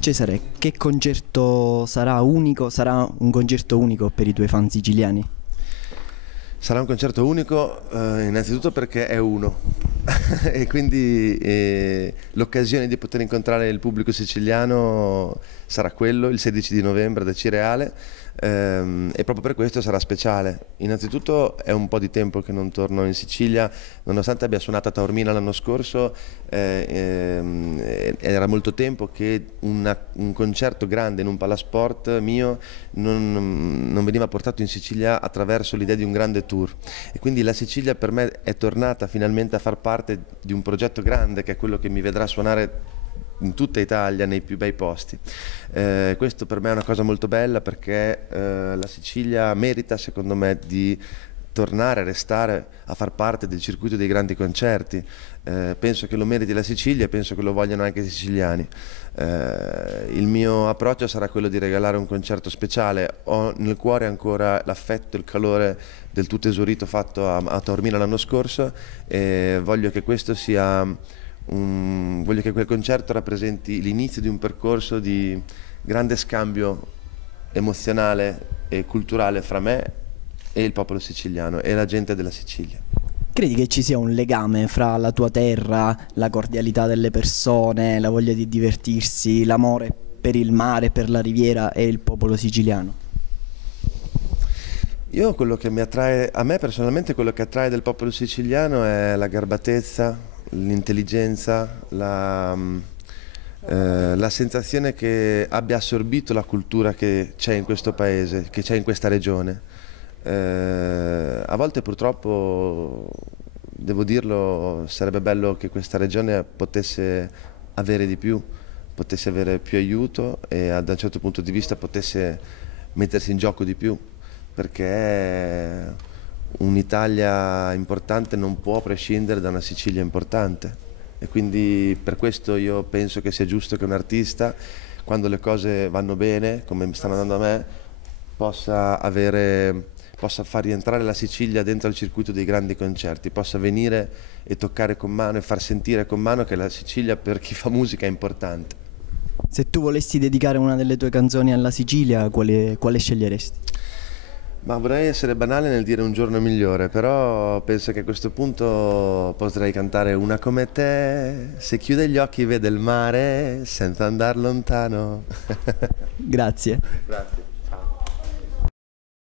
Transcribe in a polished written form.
Cesare, che concerto sarà unico? Sarà un concerto unico per i tuoi fan siciliani? Sarà un concerto unico innanzitutto perché è uno e quindi l'occasione di poter incontrare il pubblico siciliano sarà quello, il 16 di novembre da Cireale, e proprio per questo sarà speciale. Innanzitutto è un po' di tempo che non torno in Sicilia, nonostante abbia suonato a Taormina l'anno scorso, era molto tempo che un concerto grande in un palasport mio non veniva portato in Sicilia attraverso l'idea di un grande tour, e quindi la Sicilia per me è tornata finalmente a far parte di un progetto grande che è quello che mi vedrà suonare in tutta Italia, nei più bei posti. Questo per me è una cosa molto bella, perché la Sicilia merita, secondo me, di tornare a restare a far parte del circuito dei grandi concerti. Penso che lo meriti la Sicilia e penso che lo vogliano anche i siciliani. Il mio approccio sarà quello di regalare un concerto speciale. Ho nel cuore ancora l'affetto e il calore del tutto esaurito fatto a Taormina l'anno scorso, e voglio che questo sia voglio che quel concerto rappresenti l'inizio di un percorso di grande scambio emozionale e culturale fra me e il popolo siciliano e la gente della Sicilia. Credi che ci sia un legame fra la tua terra, la cordialità delle persone, la voglia di divertirsi, l'amore per il mare, per la riviera e il popolo siciliano? Quello che mi attrae, a me personalmente quello che attrae del popolo siciliano è la garbatezza, l'intelligenza, la sensazione che abbia assorbito la cultura che c'è in questo paese, che c'è in questa regione. A volte purtroppo, devo dirlo, sarebbe bello che questa regione potesse avere di più, potesse avere più aiuto e da un certo punto di vista potesse mettersi in gioco di più, perché un'Italia importante non può prescindere da una Sicilia importante, e quindi per questo io penso che sia giusto che un artista, quando le cose vanno bene, come stanno andando a me, possa far rientrare la Sicilia dentro al circuito dei grandi concerti, possa venire e toccare con mano e far sentire con mano che la Sicilia per chi fa musica è importante. Se tu volessi dedicare una delle tue canzoni alla Sicilia, quale sceglieresti? Ma vorrei essere banale nel dire Un giorno migliore, però penso che a questo punto potrei cantare Una come te, se chiude gli occhi vede il mare senza andar lontano. Grazie. Grazie.